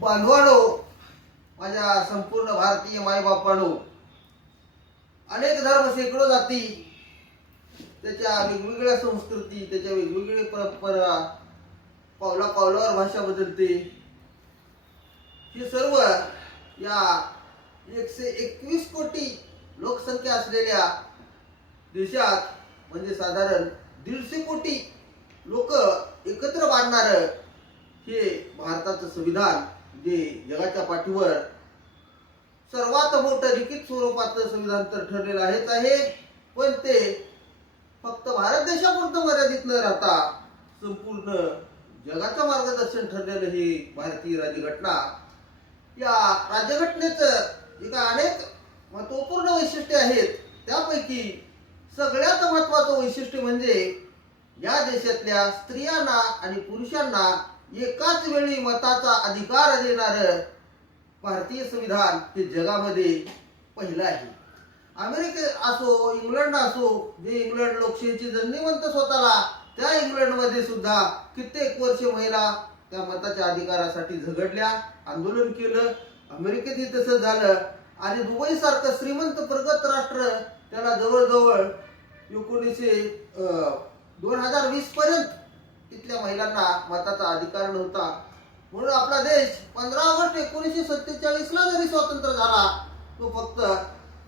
बांधवानो, माझ्या संपूर्ण भारतीय मायबापानो, अनेक धर्म, शेकडो जाती, त्याच्या वेगवेगळ्या संस्कृती, त्याच्या वेगवेगळ्या परंपरा, पावला पावलावर भाषा बदलते. हे सर्व या 121 कोटी लोकसंख्या असलेल्या देशात, म्हणजे साधारण 150 कोटी लोक एकत्र बांधणार हे भारताचं संविधान, जे जगाच्या पाठीवर सर्वात मोठं लिखित स्वरूपाचं संविधान तर ठरलेलं आहे. पण ते फक्त भारत देशापुरतं मर्यादित न राहता संपूर्ण जगाचं मार्गदर्शन ठरलेलं हे भारतीय राज्यघटना. या राज्यघटनेचं एका अनेक महत्वपूर्ण वैशिष्ट्ये आहेत. त्यापैकी सगळ्यात महत्वाचं वैशिष्ट्य म्हणजे या देशातल्या स्त्रियांना आणि पुरुषांना एकाच वेळी मताचा अधिकार देणारं भारतीय संविधान हे जगामध्ये पहिलं आहे. अमेरिका असो, इंग्लंड असो, जे इंग्लंड लोकशाहीची जननी म्हणतं स्वतःला, त्या इंग्लंडमध्ये सुद्धा कित्येक वर्ष महिला त्या मताच्या अधिकारासाठी झगडल्या, आंदोलन केलं. अमेरिकेतही तसंच झालं. आणि दुबई सारखं श्रीमंत प्रगत राष्ट्र त्याला जवळजवळ 2020 पर्यंत तिथल्या महिलांना मताचा अधिकार नव्हता. म्हणून आपला देश 15 ऑगस्ट 1947 ला जरी स्वतंत्र झाला, तो फक्त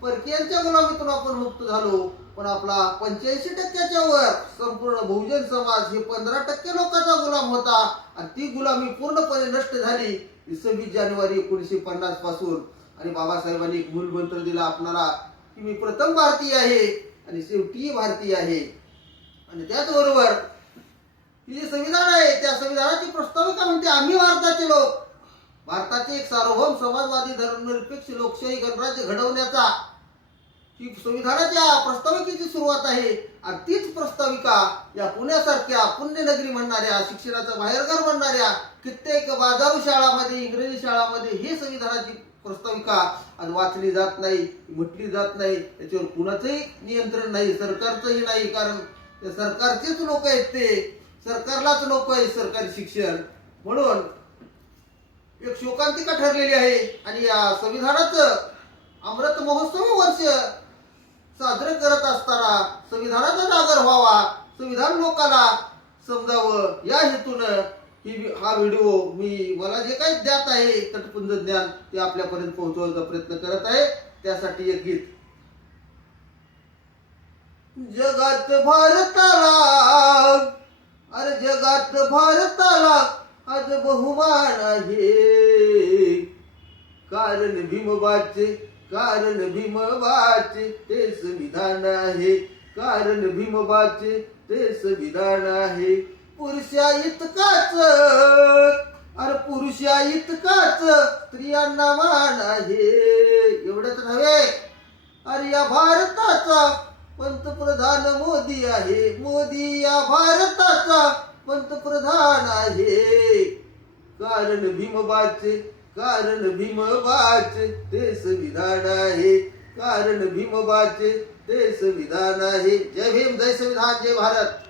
परकीयांच्या गुलामीतून आपण मुक्त झालो. पण आपला 85% वर संपूर्ण बहुजन समाज हे 15% लोकांचा गुलाम होता. आणि ती गुलामी पूर्णपणे नष्ट झाली 26 जानेवारी 1950 पासून. आणि बाबासाहेबांनी एक मूलमंत्र दिला आपल्याला की मी प्रथम भारतीय आहे आणि शेवटी भारतीय आहे. आणि त्याचबरोबर हे जे संविधान आहे, त्या संविधानाची प्रस्ताविका म्हणते आम्ही भारताचे लोक, भारताचे एक सार्वभौम समाजवादी धर्मनिरपेक्ष लोकशाही गणराज्य घडवण्याचा ही संविधानाच्या प्रस्ताविकेची सुरुवात आहे. आणि तीच प्रस्ताविका या पुण्यासारख्या पुण्यनगरी म्हणणाऱ्या, शिक्षणाचं बाहेरघर म्हणणाऱ्या कित्येक बाजारू शाळांमध्ये, इंग्रजी शाळांमध्ये हे संविधानाची प्रस्ताविका आज वाचली जात नाही, म्हटली जात नाही. त्याच्यावर कुणाचंही नियंत्रण नाही, सरकारचंही नाही. कारण ते सरकारचेच लोक आहेत, ते सरकारलाच नको आहे सरकारी शिक्षण. म्हणून एक शोकांतिका ठरलेली आहे. आणि या संविधानाचं अमृत महोत्सवी वर्ष साजरे करत असताना संविधानाचा जागर व्हावा, संविधान लोकांना समजावं, या हेतूनं हा व्हिडिओ मला जे काही ज्ञात आहे तटपुंज ज्ञान ते आपल्यापर्यंत पोहोचवण्याचा प्रयत्न करत आहे. त्यासाठी एक गीत. जगात भारताला, अरे जगात भारताला आज बहुमान आहे. कारण भीमबाचे, कारण भीमबाचे ते संविधान आहे. कारण भीमबाचे ते संविधान आहे. पुरुषा इतकाच, अरे पुरुषा इतकाच स्त्रियांना मान आहे. एवढंच नव्हे, अरे या भारताचा पंतप्रधान मोदी आहे. मोदी या भारताचा पंतप्रधान आहे. कारण भीमबाचे, कारण भीमबाचे ते संविधान आहे. कारण भीमबाचे ते संविधान आहे. जय भीम, जय संविधान, जय भारत.